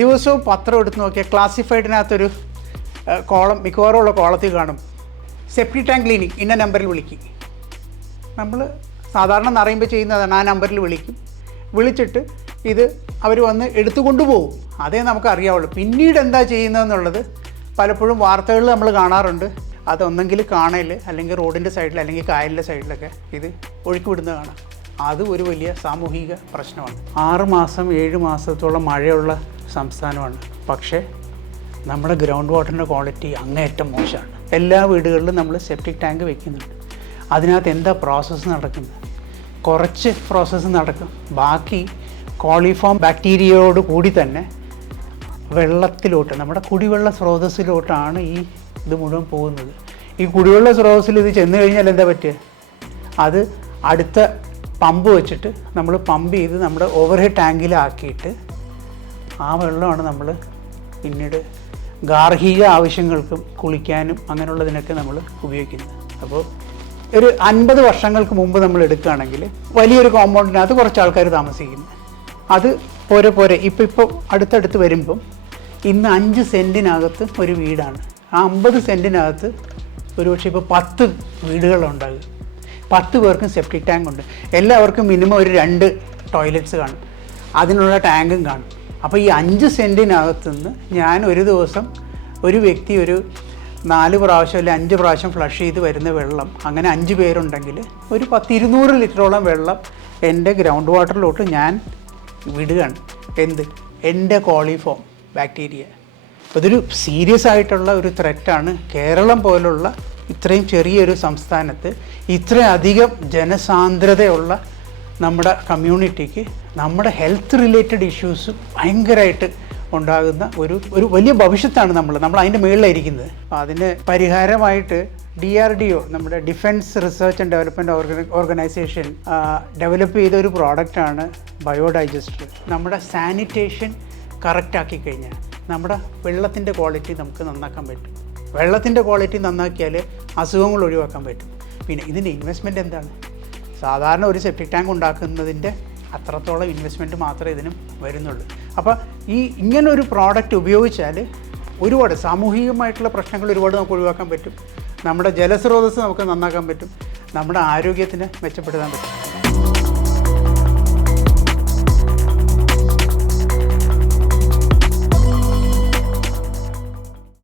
ദിവസവും പത്രം എടുത്ത് നോക്കിയാൽ ക്ലാസിഫൈഡിനകത്തൊരു കോളം മിക്കവാറും ഉള്ള കോളത്തിൽ കാണും സെപ്റ്റി ടാങ്ക് ക്ലീനിങ് ഇന്ന നമ്പറിൽ വിളിക്കും. നമ്മൾ സാധാരണ നിറയുമ്പോൾ ചെയ്യുന്നതാണ്, ആ നമ്പറിൽ വിളിച്ചിട്ട് ഇത് അവർ വന്ന് എടുത്തുകൊണ്ട് പോകും. അതേ നമുക്ക് അറിയാവുള്ളൂ. പിന്നീട് എന്താ ചെയ്യുന്നതെന്നുള്ളത് പലപ്പോഴും വാർത്തകളിൽ നമ്മൾ കാണാറുണ്ട്. അതൊന്നെങ്കിൽ കാണൽ, അല്ലെങ്കിൽ റോഡിൻ്റെ സൈഡിൽ, അല്ലെങ്കിൽ കായലിൻ്റെ സൈഡിലൊക്കെ ഇത് ഒഴുക്കി വിടുന്നത് കാണാം. അത് ഒരു വലിയ സാമൂഹിക പ്രശ്നമാണ്. 6 മാസം 7 മാസത്തോളം മഴയുള്ള സംസ്ഥാനമാണ്. പക്ഷേ നമ്മുടെ ഗ്രൗണ്ട് വാട്ടറിൻ്റെ ക്വാളിറ്റി അങ്ങേയറ്റം മോശമാണ്. എല്ലാ വീടുകളിലും നമ്മൾ സെപ്റ്റിക് ടാങ്ക് വയ്ക്കുന്നുണ്ട്. അതിനകത്ത് എന്താ പ്രോസസ്സ് നടക്കുന്നത്? കുറച്ച് പ്രോസസ്സ് നടക്കും. ബാക്കി കോളിഫോം ബാക്ടീരിയയോട് കൂടി തന്നെ വെള്ളത്തിലോട്ട്, നമ്മുടെ കുടിവെള്ള സ്രോതസ്സിലോട്ടാണ് ഈ ഇത് മുഴുവൻ പോകുന്നത്. ഈ കുടിവെള്ള സ്രോതസ്സിൽ ഇത് ചെന്ന് കഴിഞ്ഞാൽ എന്താ പറ്റുക? അത് അടുത്ത പമ്പ് വെച്ചിട്ട് നമ്മൾ പമ്പ് ചെയ്ത് നമ്മുടെ ഓവർഹെഡ് ടാങ്കിലാക്കിയിട്ട് ആ വെള്ളമാണ് നമ്മൾ പിന്നീട് ഗാർഹിക ആവശ്യങ്ങൾക്കും കുളിക്കാനും അങ്ങനെയുള്ളതിനൊക്കെ നമ്മൾ ഉപയോഗിക്കുന്നത്. അപ്പോൾ ഒരു 50 വർഷങ്ങൾക്ക് മുമ്പ് നമ്മൾ എടുക്കുകയാണെങ്കിൽ വലിയൊരു കോമ്പൗണ്ടിനകത്ത് കുറച്ച് ആൾക്കാർ താമസിക്കുന്നു. അത് പോരെ ഇപ്പോൾ അടുത്തടുത്ത് വരുമ്പം ഇന്ന് 5 സെൻറ്റിനകത്ത് ഒരു വീടാണ്. ആ 50 സെൻറ്റിനകത്ത് ഒരുപക്ഷെ ഇപ്പോൾ 10 വീടുകളുണ്ടാകും. 10 പേർക്കും സെപ്റ്റിക് ടാങ്ക് ഉണ്ട്. എല്ലാവർക്കും മിനിമം ഒരു 2 ടോയ്ലറ്റ്സ് കാണും, അതിനുള്ള ടാങ്കും കാണും. അപ്പോൾ ഈ 5 സെൻറ്റിനകത്തുനിന്ന് ഞാൻ ഒരു ദിവസം ഒരു വ്യക്തി ഒരു 4 പ്രാവശ്യം അല്ലെങ്കിൽ 5 പ്രാവശ്യം ഫ്ലഷ് ചെയ്ത് വരുന്ന വെള്ളം, അങ്ങനെ 5 പേരുണ്ടെങ്കിൽ ഒരു 200 ലിറ്ററോളം വെള്ളം എൻ്റെ ഗ്രൗണ്ട് വാട്ടറിലോട്ട് ഞാൻ വിടുകയാണ്. എൻ്റെ കോളിഫോം ബാക്ടീരിയ. അതൊരു സീരിയസ് ആയിട്ടുള്ള ഒരു ത്രെറ്റാണ്. കേരളം പോലുള്ള ഇത്രയും ചെറിയൊരു സംസ്ഥാനത്ത് ഇത്രയധികം ജനസാന്ദ്രതയുള്ള നമ്മുടെ കമ്മ്യൂണിറ്റിക്ക് നമ്മുടെ ഹെൽത്ത് റിലേറ്റഡ് ഇഷ്യൂസ് ഭയങ്കരമായിട്ട് ഉണ്ടാകുന്ന ഒരു വലിയ ഭവിഷ്യത്താണ് നമ്മൾ അതിൻ്റെ മുകളിലായിരിക്കുന്നത്. അതിന് പരിഹാരമായിട്ട് DRDO, നമ്മുടെ defence research and development organisation develop ചെയ്ത ഒരു പ്രോഡക്റ്റാണ് ബയോഡൈജസ്റ്റർ. നമ്മുടെ സാനിറ്റേഷൻ കറക്റ്റാക്കി കഴിഞ്ഞാൽ നമ്മുടെ വെള്ളത്തിൻ്റെ ക്വാളിറ്റി നമുക്ക് നന്നാക്കാൻ പറ്റും. വെള്ളത്തിൻ്റെ ക്വാളിറ്റി നന്നാക്കിയാൽ അസുഖങ്ങൾ ഒഴിവാക്കാൻ പറ്റും. പിന്നെ ഇതിൻ്റെ ഇൻവെസ്റ്റ്മെൻറ്റ് എന്താണ്? സാധാരണ ഒരു സെപ്റ്റിക് ടാങ്ക് ഉണ്ടാക്കുന്നതിൻ്റെ അത്രത്തോളം ഇൻവെസ്റ്റ്മെൻറ്റ് മാത്രമേ ഇതിനും വരുന്നുള്ളൂ. അപ്പോൾ ഇങ്ങനൊരു പ്രോഡക്റ്റ് ഉപയോഗിച്ചാൽ ഒരുപാട് സാമൂഹികമായിട്ടുള്ള പ്രശ്നങ്ങൾ ഒരുപാട് നമുക്ക് ഒഴിവാക്കാൻ പറ്റും. നമ്മുടെ ജലസ്രോതസ്സ് നമുക്ക് നന്നാക്കാൻ പറ്റും. നമ്മുടെ ആരോഗ്യത്തിന് മെച്ചപ്പെടുത്താൻ പറ്റും.